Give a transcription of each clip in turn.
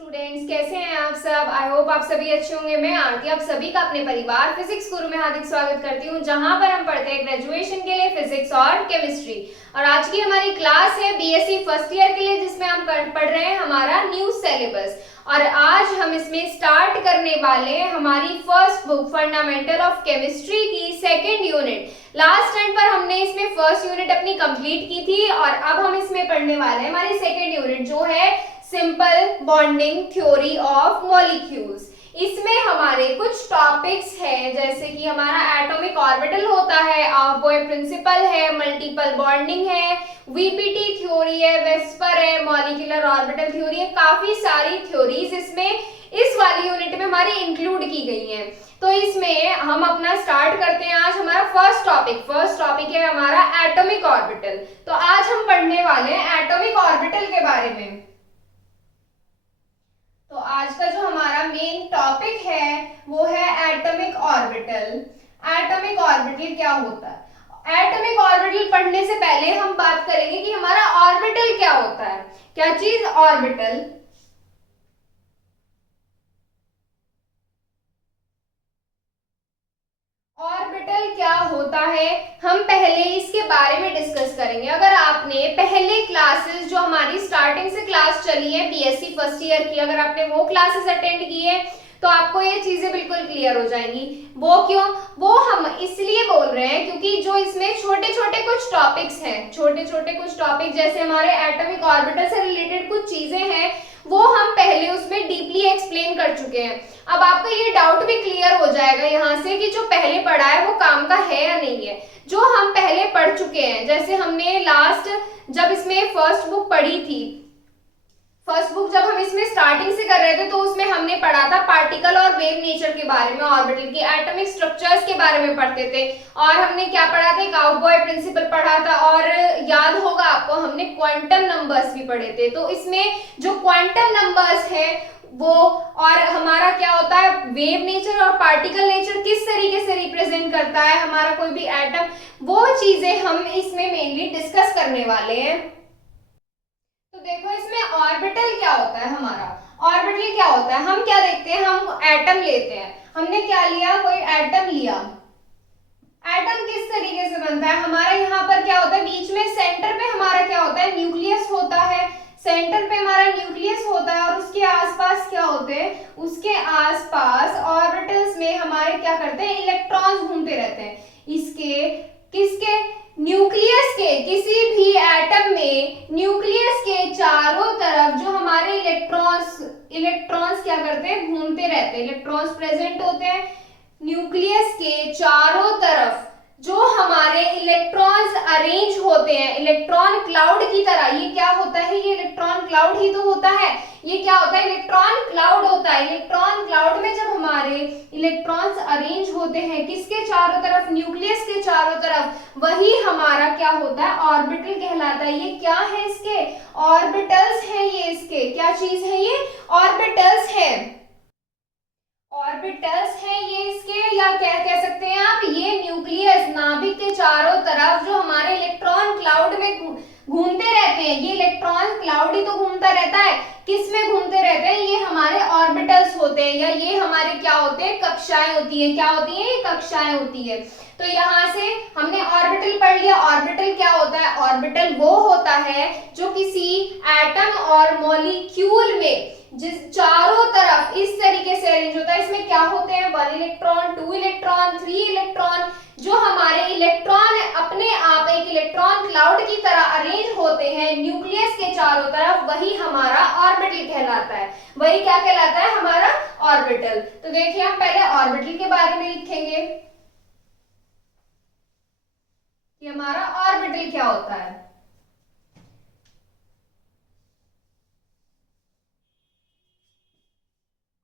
Students, कैसे हैं आप सब। आई होप आप सभी अच्छे होंगे। मैं आरती आप सभी का अपने परिवार फिजिक्स गुरु में हार्दिक स्वागत करती हूं, जहां पर हम पढ़ते हैं ग्रेजुएशन के लिए फिजिक्स और केमिस्ट्री। और आज की हमारी क्लास है बीएससी फर्स्ट ईयर के लिए, जिसमें हम पढ़ रहे हैं हमारा न्यू सिलेबस। और आज हम इसमें स्टार्ट करने वाले हैं हमारी first book fundamental of chemistry की सेकेंड यूनिट। लास्ट टाइम पर हमने इसमें फर्स्ट यूनिट अपनी कंप्लीट की थी और अब हम इसमें पढ़ने वाले हैं हमारी सेकेंड यूनिट, जो है simple bonding theory of molecules. इसमें हमारे कुछ टॉपिक्स हैं, जैसे कि हमारा एटॉमिक ऑर्बिटल होता है, अवॉइड प्रिंसिपल है, मल्टीपल बॉन्डिंग है, वीपीटी थ्योरी है, वेस्पर है, मॉलिक्यूलर ऑर्बिटल थ्योरी है। काफी सारी थ्योरीज इसमें इस वाली यूनिट में हमारी इंक्लूड की गई हैं। तो इसमें हम अपना स्टार्ट करते हैं आज हमारा फर्स्ट टॉपिक है हमारा एटॉमिक ऑर्बिटल। तो आज हम पढ़ने वाले हैं एटॉमिक ऑर्बिटल के बारे में। तो आज का जो हमारा मेन टॉपिक है वो है एटॉमिक ऑर्बिटल। एटॉमिक ऑर्बिटल क्या होता है? एटॉमिक ऑर्बिटल पढ़ने से पहले हम बात करेंगे कि हमारा ऑर्बिटल क्या होता है। क्या चीज? ऑर्बिटल। ऑर्बिटल क्या होता है, हम पहले इसके बारे में डिस्कस करेंगे। अगर आपने पहले क्लासेस जो हमारी स्टार्टिंग से क्लास चली है बीएससी फर्स्ट ईयर की, अगर आपने वो क्लासेस अटेंड की है तो आपको ये चीजें बिल्कुल क्लियर हो जाएंगी। वो क्यों? वो हम इसलिए बोल रहे हैं क्योंकि जो इसमें छोटे छोटे कुछ टॉपिक्स हैं, जैसे हमारे एटॉमिक ऑर्बिटल से रिलेटेड कुछ चीजें हैं, वो हम पहले उसमें डीपली एक्सप्लेन कर चुके हैं। अब आपका ये डाउट भी क्लियर हो जाएगा यहाँ से कि जो पहले पढ़ा है वो काम का है या नहीं है। जो हम पहले पढ़ चुके हैं, जैसे हमने लास्ट जब इसमें फर्स्ट बुक पढ़ी थी, फर्स्ट बुक जब हम इसमें स्टार्टिंग से कर रहे थे तो उसमें हमने पढ़ा था पार्टिकल और वेव नेचर के बारे में, ऑर्बिटल की एटॉमिक स्ट्रक्चर्स के बारे में पढ़ते थे। और हमने क्या पढ़ा था? काउबॉय प्रिंसिपल पढ़ा था, और याद होगा आपको हमने क्वांटम नंबर्स भी पढ़े थे। तो इसमें जो क्वांटम नंबर्स है वो, और हमारा क्या होता है वेव नेचर और पार्टिकल नेचर किस तरीके से रिप्रेजेंट करता है हमारा कोई भी एटम, वो चीजें हम इसमें मेनली डिस्कस करने वाले हैं। तो देखो इसमें ऑर्बिटल क्या होता है हमारा। ऑर्बिटल क्या होता है, हम क्या देखते हैं, हम एटम लेते हैं। हमने क्या लिया? कोई एटम लिया। एटम किस तरीके से बनता है हमारा? यहाँ पर क्या होता है, बीच में सेंटर पे हमारा क्या होता है? न्यूक्लियस होता है। सेंटर पे हमारा न्यूक्लियस होता है और उसके आसपास क्या होते हैं? उसके आसपास ऑर्बिटल्स में हमारे क्या करते हैं? इलेक्ट्रॉन्स घूमते रहते हैं। इसके किसके? न्यूक्लियस के, किसी भी एटम में न्यूक्लियस के चारों तरफ जो हमारे इलेक्ट्रॉन्स क्या करते हैं? घूमते रहते हैं। इलेक्ट्रॉन्स प्रेजेंट होते हैं न्यूक्लियस के चारों तरफ। जो हमारे इलेक्ट्रॉन्स अरेंज होते हैं इलेक्ट्रॉन क्लाउड की तरह। ये क्या होता है? ये इलेक्ट्रॉन क्लाउड ही तो होता है। ये क्या होता है? इलेक्ट्रॉन क्लाउड होता है। इलेक्ट्रॉन क्लाउड में जब हमारे इलेक्ट्रॉन्स अरेंज होते हैं किसके चारों तरफ? न्यूक्लियस के चारों तरफ, वही हमारा क्या होता है? ऑर्बिटल कहलाता है। ये क्या है? इसके ऑर्बिटल्स हैं। ये इसके क्या चीज है? ये ऑर्बिटल्स है। ऑर्बिटल्स हैं ये इसके, या क्या कह सकते हैं आप, ये न्यूक्लियस नाभिक के चारों तरफ जो हमारे इलेक्ट्रॉन क्लाउड में घूमते रहते हैं। ये इलेक्ट्रॉन क्लाउड ही तो घूमता रहता है। किस में घूमते रहते हैं? ये हमारे ऑर्बिटल्स होते हैं, या ये हमारे क्या होते हैं? कक्षाएं होती है। क्या होती है? ये कक्षाएं होती है। तो यहाँ से हमने ऑर्बिटल पढ़ लिया। ऑर्बिटल क्या होता है? ऑर्बिटल वो होता है जो किसी एटम और मॉलिक्यूल में जिस चारों तरफ इस तरीके से अरेंज होता है। इसमें क्या होते हैं? 1 इलेक्ट्रॉन, 2 इलेक्ट्रॉन, 3 इलेक्ट्रॉन। जो हमारे इलेक्ट्रॉन अपने आप एक इलेक्ट्रॉन क्लाउड की तरह अरेंज होते हैं न्यूक्लियस के चारों तरफ, वही हमारा ऑर्बिटल कहलाता है। वही क्या कहलाता है? हमारा ऑर्बिटल। तो देखिए हम पहले ऑर्बिटल के बारे में लिखेंगे कि हमारा ऑर्बिटल क्या होता है।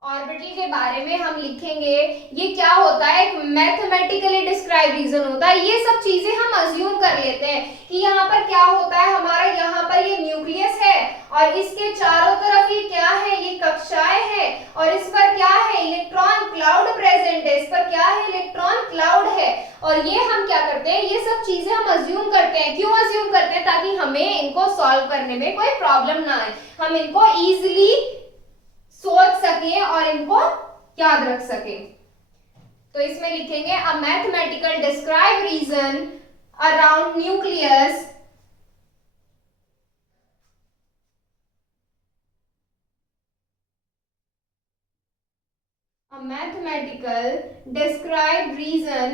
ऑर्बिटल के बारे में हम लिखेंगे ये क्या होता है? एक मैथमेटिकली डिस्क्राइब रीजन होता है। ये सब चीजें हम अज्यूम कर लेते हैं कि यहाँ पर क्या होता है हमारा, यहाँ पर ये न्यूक्लियस है और इसके चारों तरफ ये क्या है? ये कक्षाएं हैं, और इस पर क्या है? इलेक्ट्रॉन क्लाउड प्रेजेंट है। इस पर क्या है? इलेक्ट्रॉन क्लाउड है। और ये हम क्या करते हैं? ये सब चीजें हम अज्यूम करते हैं। क्यों अज्यूम करते हैं? ताकि हमें इनको सॉल्व करने में कोई प्रॉब्लम ना आए, हम इनको इजिली सोच सके और इनको याद रख सके। तो इसमें लिखेंगे a mathematical describe region around nucleus a mathematical described reason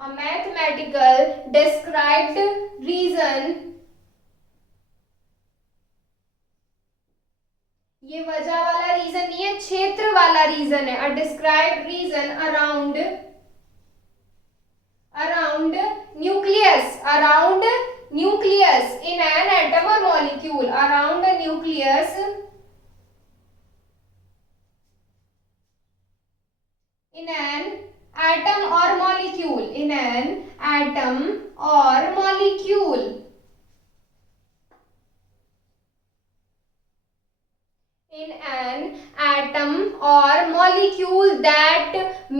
a mathematical described reason ये वजह वाला रीजन नहीं है, क्षेत्र वाला रीजन है। A describe region around around nucleus in an atom और molecule around nucleus in an atom or molecule in an atom or molecule in an atom or molecule that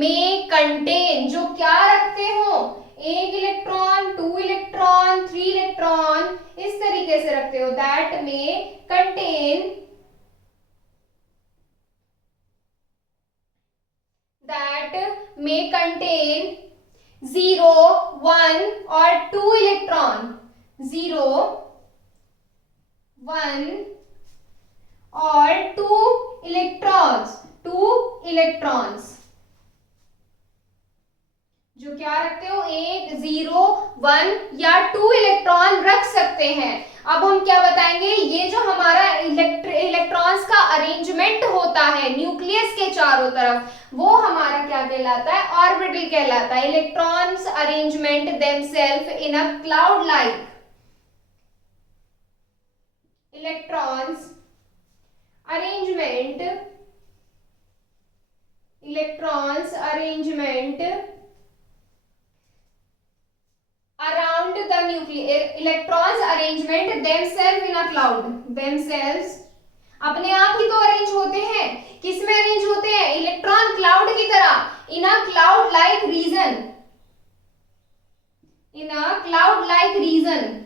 may contain जो क्या रखते हो, एक electron, 2 electron, 3 electron, इस तरीके से रखते हो। that may contain zero, 1 or 2 electron, 0, 1 or 2 electrons, जो क्या रखते हो, 1, 0, 1 या 2 इलेक्ट्रॉन रख सकते हैं। अब हम क्या बताएंगे, ये जो हमारा इलेक्ट्रॉन्स का अरेंजमेंट होता है न्यूक्लियस के चारों तरफ, वो हमारा क्या कहलाता है, ऑर्बिटल कहलाता है। Electrons arrangement themselves in a cloud like, electrons arrangement around the nucleus, electrons arrangement themselves in a cloud, themselves अपने आप ही तो अरेंज होते हैं। किस में अरेंज होते हैं, इलेक्ट्रॉन क्लाउड की तरह, in a cloud like region, in a cloud like region.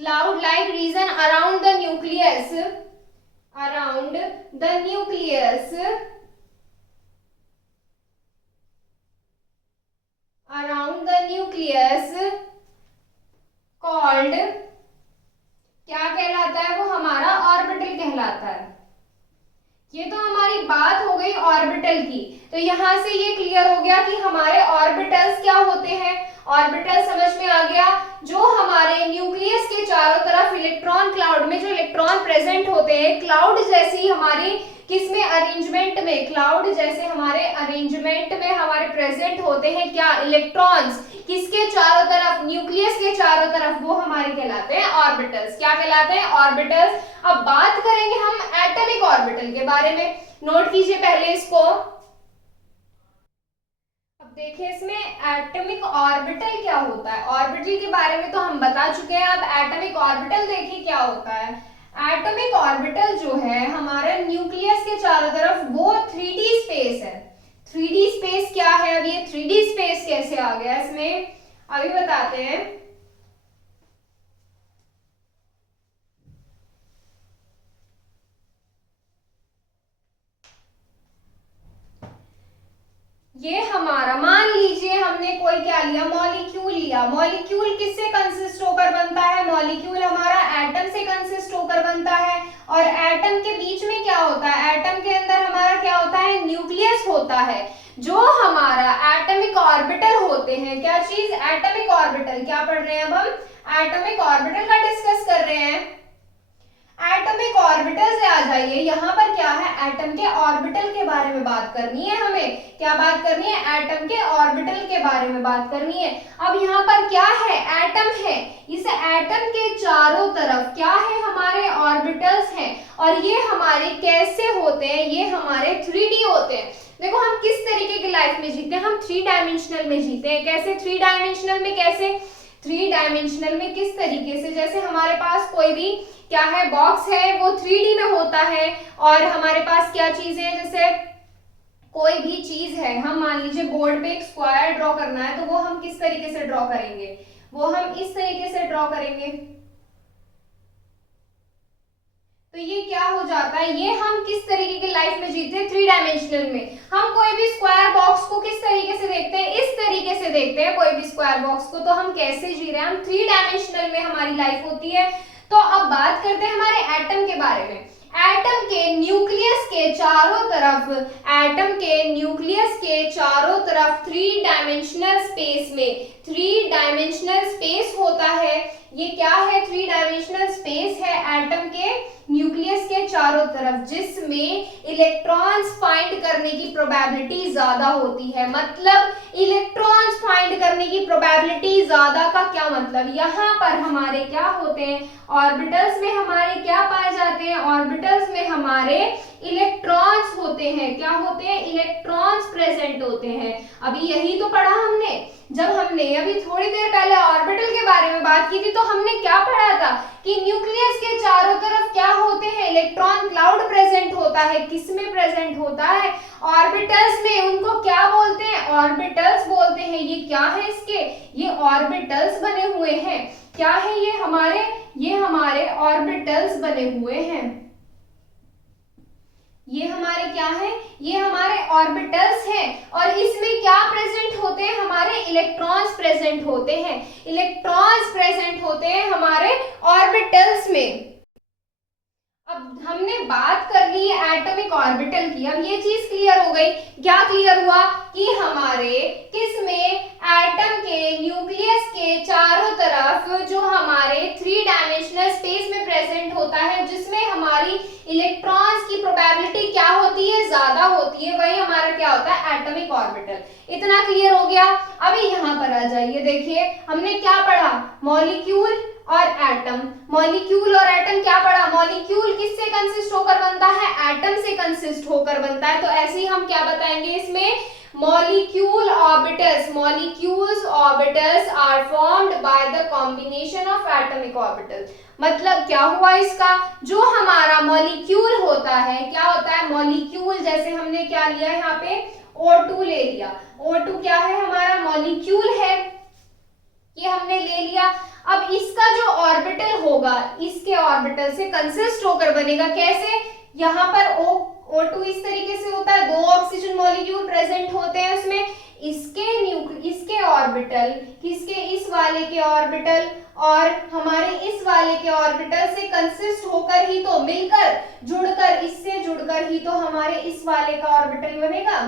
cloud like region around the nucleus, around the nucleus, around the nucleus called, क्या कहलाता है वो, हमारा ऑर्बिटल कहलाता है। ये तो हमारी बात हो गई ऑर्बिटल की। तो यहां से ये क्लियर हो गया कि हमारे ऑर्बिटल्स क्या होते हैं। ऑर्बिटल समझ में आ गया, जो हमारे न्यूक्लियस के चारों तरफ इलेक्ट्रॉन क्लाउड में जो इलेक्ट्रॉन प्रेजेंट होते हैं, क्लाउड जैसी हमारी किसमें अरेंजमेंट में, क्लाउड जैसे हमारे अरेंजमेंट में हमारे प्रेजेंट होते हैं क्या, इलेक्ट्रॉन्स, किसके चारों तरफ, न्यूक्लियस के चारों तरफ, वो हमारे कहलाते हैं ऑर्बिटल्स। क्या कहलाते हैं, ऑर्बिटल्स। अब बात करेंगे हम एटॉमिक ऑर्बिटल के बारे में, नोट कीजिए पहले इसको। अब देखिए इसमें एटॉमिक ऑर्बिटल क्या होता है। ऑर्बिटल के बारे में तो हम बता चुके हैं, अब एटॉमिक ऑर्बिटल देखिए क्या होता है। एटॉमिक ऑर्बिटल जो है हमारे न्यूक्लियस के चारों तरफ, वो 3D स्पेस है। 3D स्पेस क्या है, अब ये 3D स्पेस कैसे आ गया इसमें, अभी बताते हैं। ये हमारा, मान लीजिए हमने कोई क्या लिया, मॉलिक्यूल लिया। मॉलिक्यूल किससे कंसिस्ट होकर बनता है, मॉलिक्यूल हमारा एटम से कंसिस्ट होकर बनता है। और एटम के बीच में क्या होता है, एटम के अंदर हमारा क्या होता है, न्यूक्लियस होता है। जो हमारा एटॉमिक ऑर्बिटल होते हैं, क्या चीज, एटॉमिक ऑर्बिटल। क्या पढ़ रहे हैं अब हम, एटॉमिक ऑर्बिटल का डिस्कस कर रहे हैं। एटॉमिक ऑर्बिटल से आ जाइए, यहाँ पर क्या है, एटम के ऑर्बिटल के बारे में बात करनी है हमें। क्या बात करनी है, एटम के ऑर्बिटल के बारे में बात करनी है। अब यहाँ पर क्या है, एटम है, इस एटम के चारों तरफ क्या है, हमारे ऑर्बिटल्स हैं। और ये हमारे कैसे होते हैं, ये हमारे 3D होते हैं। देखो हम किस तरीके की लाइफ में जीते हैं, हम 3 डायमेंशनल में जीते हैं। कैसे 3 डायमेंशनल में, कैसे 3 डायमेंशनल में किस तरीके से, जैसे हमारे पास कोई भी क्या है, बॉक्स है, वो 3D में होता है। और हमारे पास क्या चीजें, जैसे कोई भी चीज है, हम मान लीजिए बोर्ड पे एक स्क्वायर ड्रॉ करना है, तो वो हम किस तरीके से ड्रॉ करेंगे, वो हम इस तरीके से ड्रॉ करेंगे। तो ये क्या हो जाता है, ये हम किस तरीके की लाइफ में जीते हैं, 3 डायमेंशनल में। हम कोई भी स्क्वायर बॉक्स को किस तरीके से देखते हैं, इस तरीके से देखते हैं कोई भी स्क्वायर बॉक्स को। तो हम कैसे जी रहे हैं, हम 3 डायमेंशनल में हमारी लाइफ होती है। तो अब बात करते हैं हमारे एटम के बारे में। एटम के न्यूक्लियस के चारों तरफ, एटम के न्यूक्लियस के चारों तरफ 3 डायमेंशनल स्पेस में, 3 डायमेंशनल स्पेस होता है। ये क्या है, 3 डायमेंशनल स्पेस है एटम के न्यूक्लियस के चारों तरफ, जिसमें इलेक्ट्रॉन्स फाइंड करने की प्रोबेबिलिटी ज्यादा होती है। मतलब इलेक्ट्रॉन्स फाइंड करने की प्रोबेबिलिटी ज्यादा का क्या मतलब, यहाँ पर हमारे क्या होते हैं, ऑर्बिटल्स में हमारे क्या पाए जाते हैं, ऑर्बिटल्स में हमारे इलेक्ट्रॉन्स होते हैं। क्या होते हैं, इलेक्ट्रॉन्स प्रेजेंट होते हैं। अभी यही तो पढ़ा हमने, जब हमने अभी थोड़ी देर पहले ऑर्बिटल के बारे में बात की थी, तो हमने क्या पढ़ा था कि न्यूक्लियस के चारों तरफ क्या होते हैं, इलेक्ट्रॉन क्लाउड प्रेजेंट होता है। किसमें प्रेजेंट होता है, ऑर्बिटल्स में। उनको क्या बोलते हैं, ऑर्बिटल्स बोलते हैं। ये क्या है इसके, ये ऑर्बिटल्स बने हुए हैं। क्या है ये हमारे ऑर्बिटल्स बने हुए हैं। ये हमारे क्या है, ये हमारे ऑर्बिटल्स हैं। और इसमें क्या प्रेजेंट होते हैं, हमारे इलेक्ट्रॉन्स प्रेजेंट होते हैं। इलेक्ट्रॉन्स प्रेजेंट होते हैं हमारे ऑर्बिटल्स में। अब हमने बात कर ली एटॉमिक ऑर्बिटल की। अब ये चीज क्लियर हो गई। क्या क्लियर हुआ कि हमारे किसमें, एटम के न्यूक्लियस के चारों तरफ जो हमारे 3 डायमेंशनल स्पेस में प्रेजेंट होता है, जिसमें हमारी इलेक्ट्रॉन्स की प्रोबेबिलिटी क्या होती है, ज्यादा होती है, वही हमारा क्या होता है, एटॉमिक ऑर्बिटल। इतना क्लियर हो गया। अभी यहाँ पर आ जाइए, देखिए हमने क्या पढ़ा, मॉलिक्यूल और एटम। मॉलिक्यूल और एटम क्या पढ़ा, मॉलिक्यूल किससे कंसिस्ट होकर बनता है, एटम से कंसिस्ट होकर बनता है। तो ऐसे ही हम क्या बताएंगे इसमें, molecule orbitals, molecules orbitals are formed by the combination of atomic orbital. मतलब क्या हुआ इसका, जो हमारा मॉलिक्यूल होता है, क्या होता है मॉलिक्यूल, जैसे हमने क्या लिया यहाँ पे O2 ले लिया। O2 क्या है, हमारा मॉलिक्यूल है, ये हमने ले लिया। अब इसका जो ऑर्बिटल होगा, इसके ऑर्बिटल से कंसिस्ट होकर बनेगा। कैसे, यहाँ पर O2 इस तरीके से होता है, 2 ऑक्सीजन मॉलिक्यूल प्रेजेंट होते हैं उसमें। इसके ऑर्बिटल, किसके, इस वाले के ऑर्बिटल और हमारे इस वाले के ऑर्बिटल से कंसिस्ट होकर ही तो, मिलकर जुड़कर, इससे जुड़कर ही तो हमारे इस वाले का ऑर्बिटल बनेगा।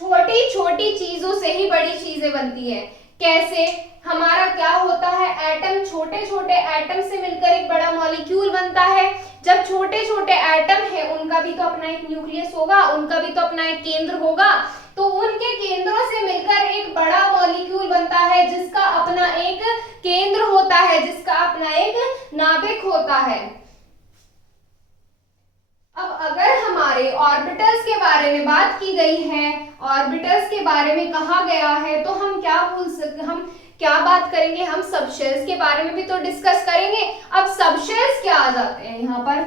छोटी छोटी चीजों से ही बड़ी चीजें बनती है। कैसे, हमारा क्या होता है, एटम, छोटे छोटे एटम से मिलकर एक बड़ा मॉलिक्यूल बनता है। जब छोटे छोटे एटम है, उनका भी तो अपना एक न्यूक्लियस होगा, उनका भी तो अपना एक केंद्र होगा। तो उनके केंद्रों से मिलकर एक बड़ा मॉलिक्यूल बनता है, जिसका अपना एक केंद्र होता है, जिसका अपना एक नाभिक होता है। अब अगर हमारे ऑर्बिटल्स के बारे में बात की गई है, ऑर्बिटल्स के बारे में कहा गया है, तो हम क्या भूल सकते, हम क्या बात करेंगे, हम सबशेल्स के बारे में भी तो डिस्कस करेंगे। अब सबशेल्स क्या आ जाते हैं यहाँ पर,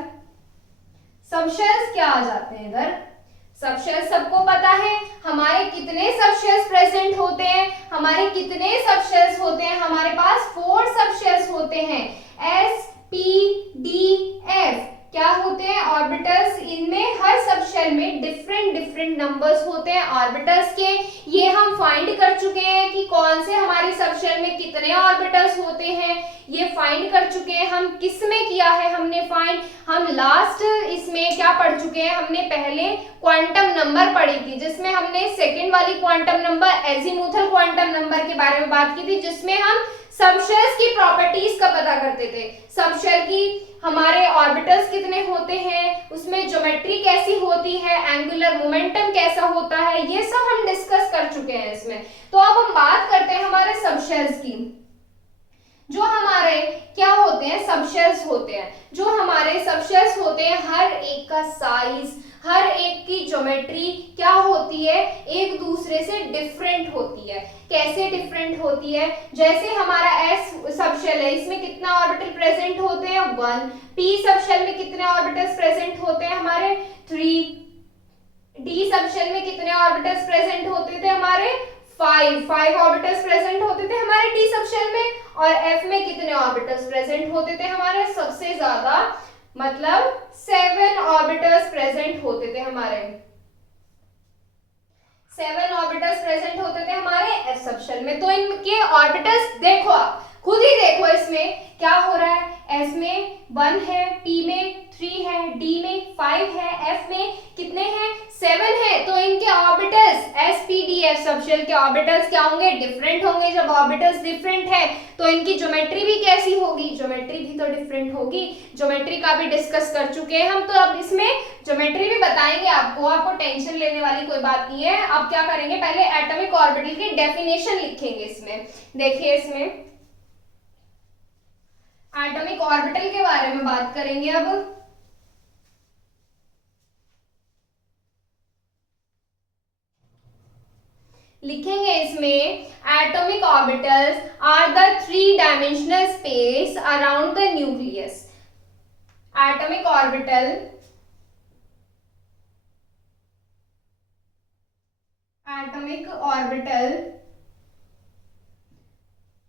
सबशेल्स क्या आ जाते हैं इधर, सबशेल्स सबको पता है हमारे कितने सबशेल्स प्रेजेंट होते हैं, हमारे कितने सबशेल्स होते हैं, हमारे पास 4 सबशेल्स होते हैं, S P D F। क्या होते हैं, ऑर्बिटल्स। इनमें हर सबशेल में डिफरेंट नंबर्स होते हैं ऑर्बिटल्स के। ये हम फाइंड कर चुके हैं कि कौन से हमारे सबशेल में कितने ऑर्बिटल्स होते हैं, ये फाइंड कर चुके हैं। हम किस में किया है हमने फाइंड, हम लास्ट इसमें क्या पढ़ चुके हैं, हमने पहले क्वांटम नंबर पढ़ी थी, जिसमें हमने सेकेंड वाली quantum number, azimuthal quantum number के बारे में बात की थी, जिसमें हम सबशेल्स की प्रॉपर्टीज का पता करते थे। सबशेल की हमारे ऑर्बिटल्स कितने होते हैं, उसमें ज्योमेट्री कैसी होती है, एंगुलर मोमेंटम कैसा होता है, ये सब हम डिस्कस कर चुके हैं इसमें। तो अब हम बात करते हैं हमारे सबशेल्स की। जो हमारे क्या होते हैं, सबशेल्स होते हैं। जो हमारे सबशेल्स होते हैं, हर एक का साइज, हर एक की ज्योमेट्री क्या होती है, एक दूसरे से डिफरेंट होती है। कैसे डिफरेंट होती है, जैसे हमारा S सबशेल है, इसमें कितना ऑर्बिटल प्रेजेंट होते हैं, 1। P सबशेल में कितने ऑर्बिटल्स प्रेजेंट होते हैं, हमारे 3। सबशेल में कितने ऑर्बिटल्स प्रेजेंट होते थे हमारे, 5 ऑर्बिटल्स प्रेजेंट होते थे हमारे डी सबशेल में, और एफ में कितने ऑर्बिटल्स प्रेजेंट होते थे हमारे, सबसे ज्यादा मतलब 7 ऑर्बिटल्स प्रेजेंट होते थे हमारे, 7 ऑर्बिटल्स प्रेजेंट होते थे हमारे एफ सबशेल में। तो इनके ऑर्बिटल्स देखो, आप खुद ही देखो इसमें क्या हो रहा है, एस में 1 है, पी में 3 है, डी में 5 है, एफ में कितने हैं, 7 है। तो इनके orbitals S P D F subshell के ऑर्बिटल्स क्या होंगे, डिफरेंट होंगे। जब ऑर्बिटल्स डिफरेंट है तो इनकी ज्योमेट्री भी कैसी होगी, ज्योमेट्री भी तो डिफरेंट होगी। ज्योमेट्री का भी डिस्कस कर चुके हैं हम, तो अब इसमें ज्योमेट्री भी बताएंगे आपको, आपको टेंशन लेने वाली कोई बात नहीं है। अब क्या करेंगे, पहले एटॉमिक ऑर्बिटल की डेफिनेशन लिखेंगे इसमें। देखिए इसमें एटॉमिक ऑर्बिटल के बारे में बात करेंगे। अब लिखेंगे इसमें, atomic orbitals are the 3 dimensional space around the nucleus. Atomic orbital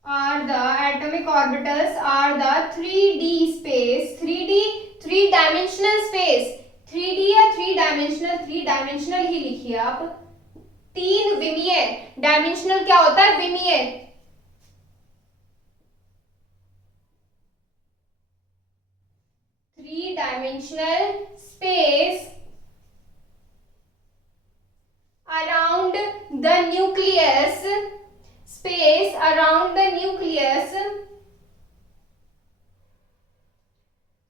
atomic orbitals are the 3D space, 3D 3 dimensional space, 3D या 3 डायमेंशनल, 3 डायमेंशनल ही लिखिए आप, 3 विमीय। डायमेंशनल क्या होता है, विमीय। 3 dimensional space around the nucleus, space around the nucleus,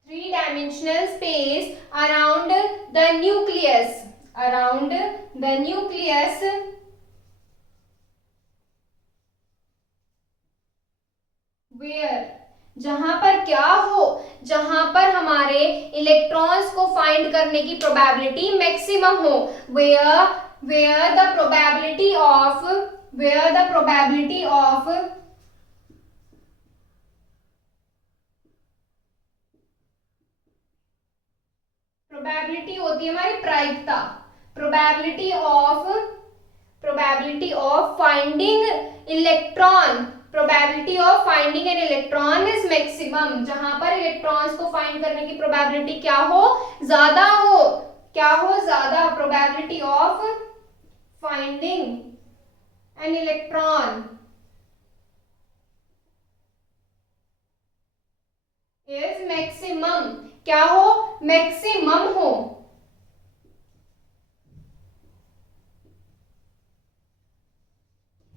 3-dimensional space around the nucleus, around the nucleus, where, जहां पर क्या हो, जहां पर हमारे इलेक्ट्रॉन्स को फाइंड करने की प्रोबेबिलिटी मैक्सिमम हो, where the probability of probability होती है हमारी प्रायिकता, probability of finding electron, probability of finding an electron is maximum. जहां पर इलेक्ट्रॉन्स को फाइंड करने की प्रोबेबिलिटी क्या हो, ज्यादा हो, क्या हो, ज्यादा। Probability of finding an electron is maximum, क्या हो, मैक्सिमम हो।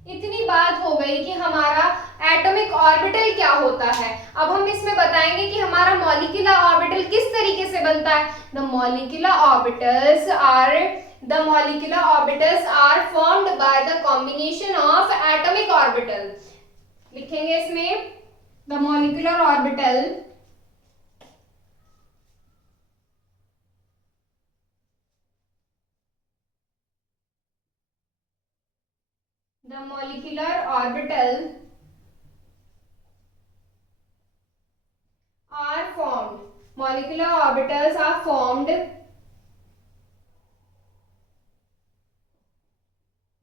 इतनी बात हो गई कि हमारा एटॉमिक ऑर्बिटल क्या होता है। अब हम इसमें बताएंगे कि हमारा मॉलिक्यूलर ऑर्बिटल किस तरीके से बनता है। The molecular orbitals are formed by the combination of atomic orbital. लिखेंगे इसमें, the molecular orbital molecular orbitals are formed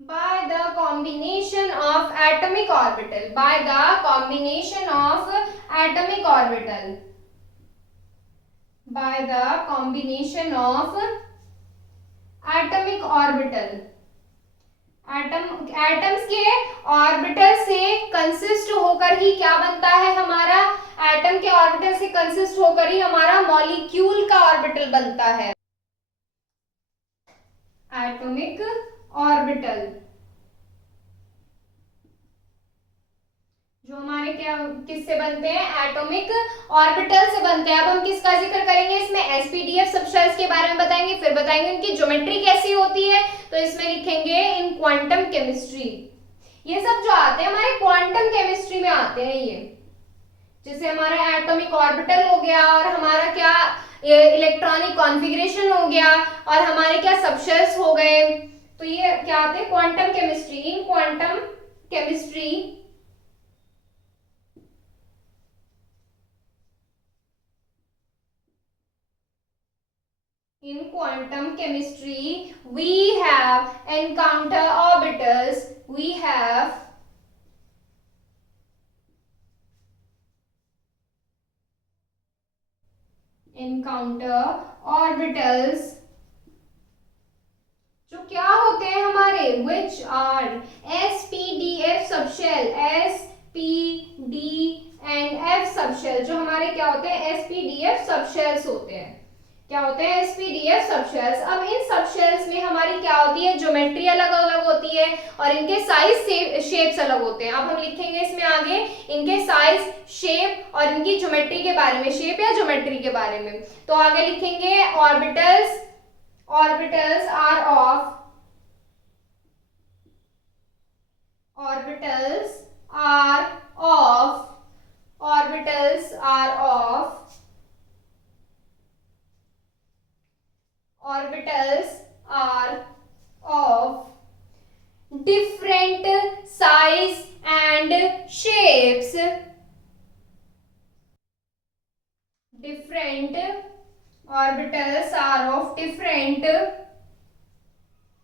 by the combination of atomic orbital, atoms के ऑर्बिटल से कंसिस्ट होकर ही क्या बनता है हमारा, एटम के ऑर्बिटल से कंसिस्ट होकर ही हमारा मॉलिक्यूल का ऑर्बिटल बनता है। एटॉमिक ऑर्बिटल जो हमारे क्या किससे बनते हैं, एटॉमिक ऑर्बिटल से बनते हैं। अब हम किसका जिक्र करेंगे इसमें, एसपीडीएफ सबशेल्स के बारे में बताएंगे, फिर बताएंगे उनकी ज्योमेट्री कैसी होती है। तो इसमें लिखेंगे इन क्वांटम केमिस्ट्री। ये सब जो आते हैं हमारे क्वांटम केमिस्ट्री में आते हैं ये, जैसे हमारा एटॉमिक ऑर्बिटल हो गया और हमारा क्या इलेक्ट्रॉनिक कॉन्फ़िगरेशन हो गया और हमारे क्या सबशेल्स हो गए। तो ये क्या आते हैं quantum chemistry. In quantum chemistry In quantum chemistry we have encounter orbitals, we have encounter orbitals जो क्या होते हैं हमारे, which are SPDF subshell, SPDF subshell, जो हमारे क्या होते हैं एसपीडीएफ सबशेल्स होते हैं, क्या होते हैं एसपीडीएफ सबशेल्स। अब इन सबशेल्स में हमारी क्या होती है, ज्योमेट्री अलग अलग होती है और इनके साइज शेप्स अलग होते हैं। अब हम लिखेंगे इसमें आगे इनके साइज, शेप और इनकी ज्योमेट्री के बारे में, शेप या ज्योमेट्री के बारे में। तो आगे लिखेंगे orbitals, orbitals are of orbitals are of orbitals are of orbitals are of different size and shapes, different orbitals are of different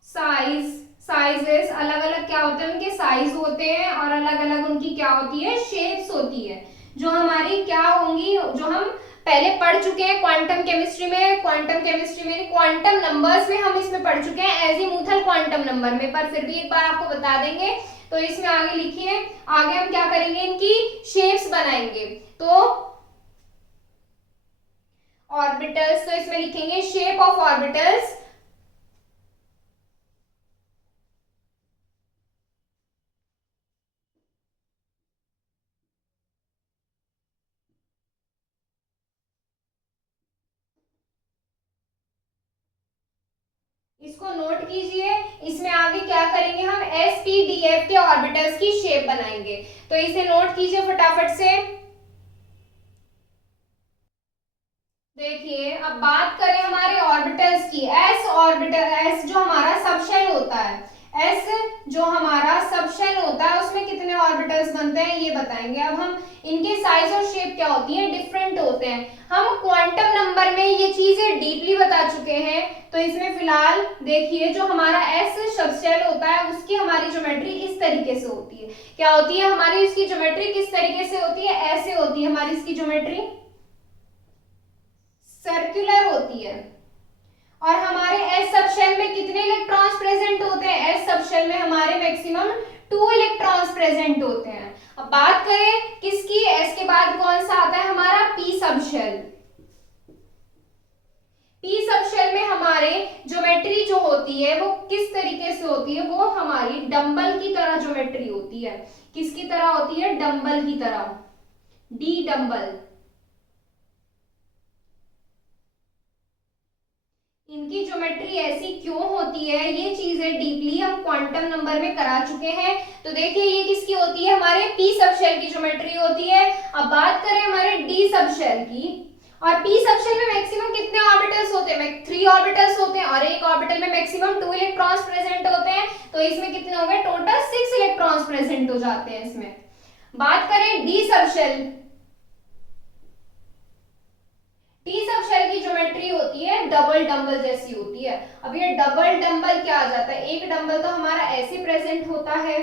size, sizes अलग अलग क्या होते हैं, उनके साइज होते हैं और अलग अलग उनकी क्या होती है, शेप्स होती है, जो हमारी क्या होंगी, जो हम पहले पढ़ चुके हैं क्वांटम केमिस्ट्री में, क्वांटम नंबर्स में हम इसमें पढ़ चुके हैं एजीमुथल क्वांटम नंबर में, पर फिर भी एक बार आपको बता देंगे। तो इसमें आगे लिखिए, आगे हम क्या करेंगे, इनकी शेप्स बनाएंगे। तो ऑर्बिटल्स, तो इसमें लिखेंगे शेप ऑफ ऑर्बिटल्स, इसको नोट कीजिए। इसमें आगे क्या करेंगे, हम एसपीडीएफ के ऑर्बिटल्स की शेप बनाएंगे, तो इसे नोट कीजिए फटाफट से। देखिए अब बात करें हमारे ऑर्बिटल्स की, एस ऑर्बिटल, एस जो हमारा सबशेल होता है, एस जो हमारा सबशेल होता है उसमें कितने ऑर्बिटल्स बनते हैं ये बताएंगे। अब हम इनके साइज और शेप क्या होती है, डिफरेंट होते हैं। हम क्वांटम नंबर में ये चीजें डीपली बता चुके हैं, तो इसमें फिलहाल देखिए जो हमारा एस सबशेल होता है उसकी हमारी ज्योमेट्री इस तरीके से होती है, क्या होती है हमारी, इसकी ज्योमेट्री किस तरीके से होती है, ऐसे होती है हमारी इसकी ज्योमेट्री, सर्कुलर होती है। और हमारे एस सबशेल में कितने इलेक्ट्रॉन्स प्रेजेंट होते हैं, एस सबशेल में हमारे मैक्सिमम 2 इलेक्ट्रॉन्स प्रेजेंट होते हैं। अब बात करें किसकी, एस के बाद कौन सा आता है हमारा, पी सबशेल। पी सबशेल में हमारे ज्योमेट्री जो होती है वो किस तरीके से होती है, वो हमारी डंबल की तरह ज्योमेट्री होती है। किसकी तरह होती है, डंबल की तरह, डी डंबल। इनकी ज्योमेट्री ऐसी क्यों होती है, ये चीजें डीपली हम क्वांटम नंबर में करा चुके हैं। तो देखिए ये किसकी होती है, हमारे पी सबशेल की ज्योमेट्री होती है। अब बात करें हमारे डी सबशेल की, और पी सबशेल में मैक्सिमम कितने ऑर्बिटल्स होते हैं, 3 ऑर्बिटल्स होते हैं और एक ऑर्बिटल में मैक्सिमम 2 इलेक्ट्रॉन्स प्रेजेंट होते हैं, तो इसमें कितने हो गए, टोटल 6 इलेक्ट्रॉन्स प्रेजेंट हो जाते हैं इसमें। बात करें डी सबशेल, टी सबशेल की ज्योमेट्री होती है डबल डंबल जैसी होती है। अब ये डबल डंबल क्या आ जाता है, एक डंबल तो हमारा ऐसे प्रेजेंट होता है,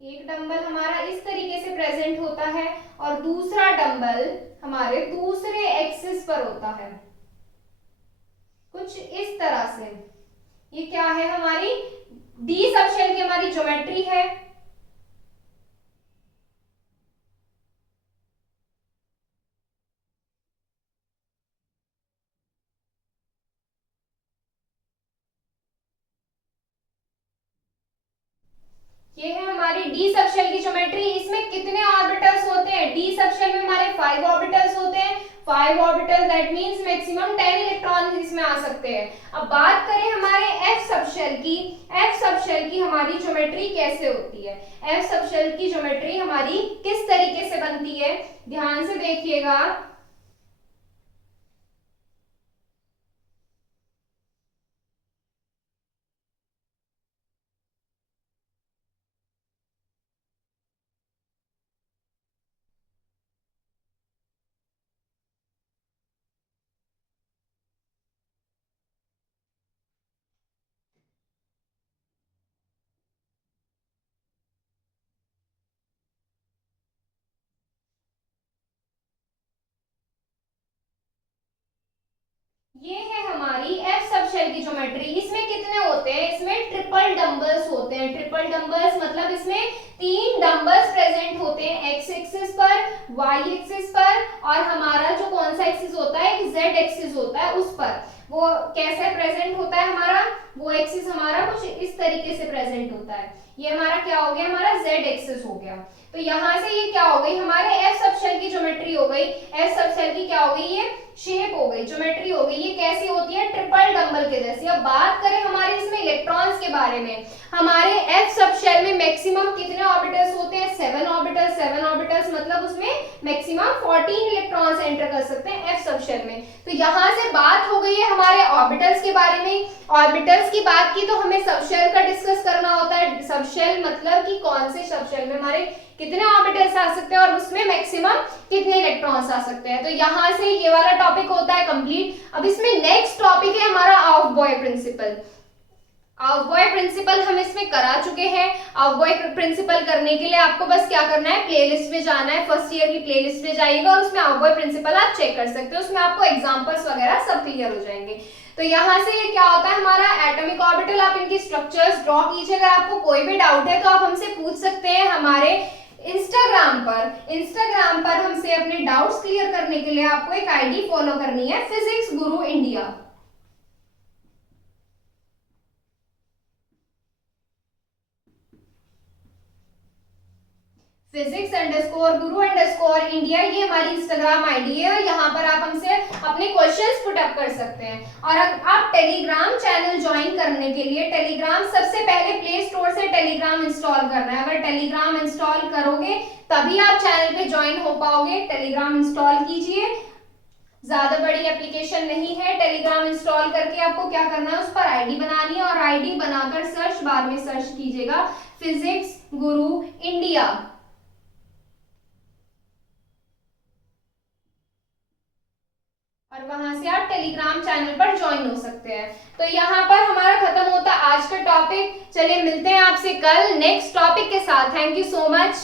एक डंबल हमारा इस तरीके से प्रेजेंट होता है और दूसरा डंबल हमारे दूसरे एक्सिस पर होता है, कुछ इस तरह से। ये क्या है हमारी डी सबशेल की हमारी ज्योमेट्री है। ये है हमारी डी सबशेल की ज्योमेट्री। इसमें कितने ऑर्बिटल्स होते हैं, डी सबशेल में हमारे 5 ऑर्बिटल्स होते हैं, 5 orbital, that means maximum 10 electron इसमें आ सकते हैं। अब बात करें हमारे एफ सबशेल की, एफ सबशेल की हमारी ज्योमेट्री कैसे होती है, एफ सबशेल की ज्योमेट्री हमारी किस तरीके से बनती है, ध्यान से देखिएगा। ये है हमारी एफ सब शेल की ज्योमेट्री। इसमें कितने होते हैं, इसमें ट्रिपल डंबल्स होते हैं। ट्रिपल डंबल्स मतलब इसमें 3 डंबल्स प्रेजेंट होते हैं, एक्स एक्सिस पर, वाई एक्सिस पर, और हमारा जो कौन सा एक्सिस होता है, एक जेड एक्सिस होता है उस पर। वो कैसे प्रेजेंट होता है हमारा, वो एक्सिस हमारा कुछ इस तरीके से प्रेजेंट होता है। ये हमारा क्या हो गया, हमारा जेड एक्सिस हो गया। तो यहाँ से ये क्या हो गई, हमारे एफ सब शेल की ज्योमेट्री हो गई। एफ सब शेल की क्या हो गई, ये शेप हो गई, ज्योमेट्री हो गई। ये कैसी होती है, ट्रिपल डंबल के जैसी। अब बात करें हमारे इसमें इलेक्ट्रॉन्स के बारे में, हमारे एफ सब शेल में मैक्सिमम कितने ऑर्बिटल्स होते हैं, 7 ऑर्बिटल्स। 7 ऑर्बिटल्स मतलब उसमें मैक्सिमम 14 इलेक्ट्रॉन्स एंटर कर सकते हैं एफ सब शेल में। तो यहाँ से बात हो गई है हमारे ऑर्बिटल्स के बारे में। ऑर्बिटल्स की बात की तो हमें सब शेल का डिस्कस करना होता है। सब शेल मतलब कि कौन से सब शेल में हमारे कितने ऑर्बिटल्स आ सकते हैं और उसमें मैक्सिमम कितने इलेक्ट्रॉन्स आ सकते हैं। तो यहाँ से ये वाला टॉपिक होता है कंप्लीट। अब इसमें नेक्स्ट टॉपिक है हमारा Aufbau principle. Aufbau principle हम इसमें करा चुके हैं। ऑफ बॉय प्रिंसिपल करने के लिए आपको बस क्या करना है, प्लेलिस्ट में जाना है, फर्स्ट ईयर की प्लेलिस्ट में जाइएगा और उसमें ऑफ बॉय प्रिंसिपल आप चेक कर सकते हो। उसमें आपको एग्जांपल्स वगैरह सब क्लियर हो जाएंगे। तो यहाँ से ये क्या होता है, हमारा एटॉमिक ऑर्बिटल, आप इनकी स्ट्रक्चर्स ड्रॉ कीजिए। अगर आपको कोई भी डाउट है तो आप हमसे पूछ सकते हैं हमारे इंस्टाग्राम पर हमसे अपने डाउट्स क्लियर करने के लिए आपको एक आईडी फॉलो करनी है, फिजिक्स गुरु इंडिया। फिजिक्स_गुरु_इंडिया ये हमारी इंस्टाग्राम आईडी है और यहाँ पर आप हमसे अपने क्वेश्चंस पुट अप कर सकते हैं। और आप टेलीग्राम चैनल ज्वाइन करने के लिए टेलीग्राम सबसे पहले प्ले स्टोर से टेलीग्राम इंस्टॉल करना है। अगर टेलीग्राम इंस्टॉल करोगे तभी आप चैनल पे ज्वाइन हो पाओगे। टेलीग्राम इंस्टॉल कीजिए, ज्यादा बड़ी एप्लीकेशन नहीं है। टेलीग्राम इंस्टॉल करके आपको क्या करना है, उस पर आईडी बनानी है और आईडी बनाकर सर्च बार में सर्च कीजिएगा फिजिक्स गुरु इंडिया। और वहां से आप टेलीग्राम चैनल पर ज्वाइन हो सकते हैं। तो यहाँ पर हमारा खत्म होता है आज का टॉपिक। चलिए मिलते हैं आपसे कल नेक्स्ट टॉपिक के साथ। Thank you so much.